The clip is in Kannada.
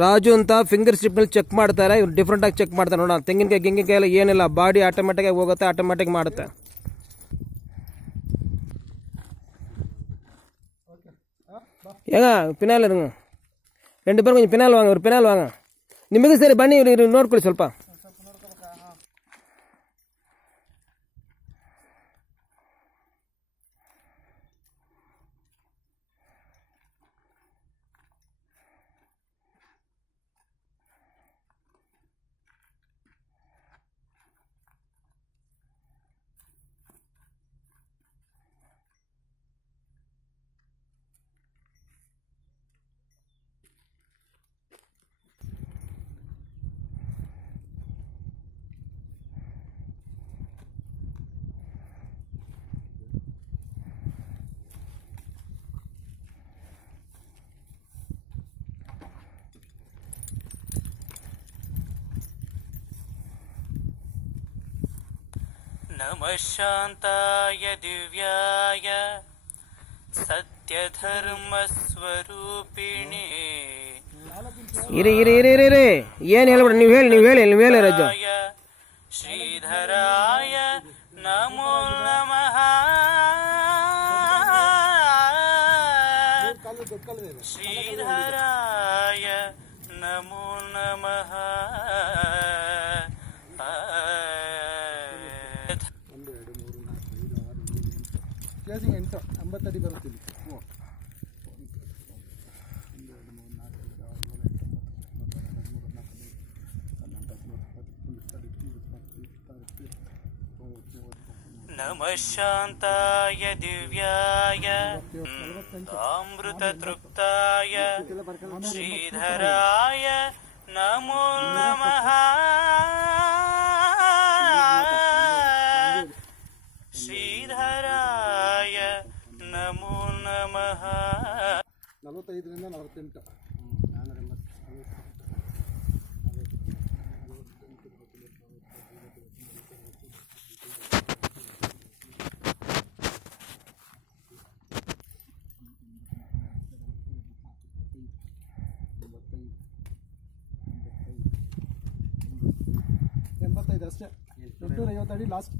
ರಾಜು ಅಂತ ಫಿಂಗರ್ ಸ್ಟ್ರಿಪ್ ನಲ್ಲಿ ಚೆಕ್ ಮಾಡ್ತಾರೆ. ಇವ್ರು ಡಿಫ್ರೆಂಟ್ ಆಗಿ ಚೆಕ್ ಮಾಡ್ತಾರೆ ನೋಡೋಣ. ತೆಂಗಿನಕಾಯಿ ಗಿಂಗಿನಕಾಯಿ ಎಲ್ಲ ಏನಿಲ್ಲ, ಬಾಡಿ ಆಟೋಮೆಟಿಕ್ ಆಗಿ ಹೋಗುತ್ತೆ, ಆಟೋಮೆಟಿಕ್ ಮಾಡುತ್ತೆ. ஏங்க பின்னால் இருங்க, 2 பேரும் கொஞ்சம் பின்னால் வாங்க, ஒரு பின்னால் வாங்க. ನಿಮಗೆ ಸರಿ ಬನ್ನಿ, ನೋಡ್ಕೊಳ್ಳಿ ಸ್ವಲ್ಪ. नमः शान्ताय दिव्याय सत्यधर्मस्वरूपिणे ಇರಿ ಏನು ಹೇಳ್ಬಿಡ, ನೀವು ಹೇಳಿ ರಾಜು. श्रीधराय नमो नमः, श्रीधराय नमो नमः. नमः शान्ताय दिव्याय अमृततृप्ताय श्रीधराय नमो नमः, श्रीधराय नमो नमः. 45ರಿಂದ 48 85 ಅಷ್ಟೇ. 850 ಅಡಿ ಲಾಸ್ಟ್.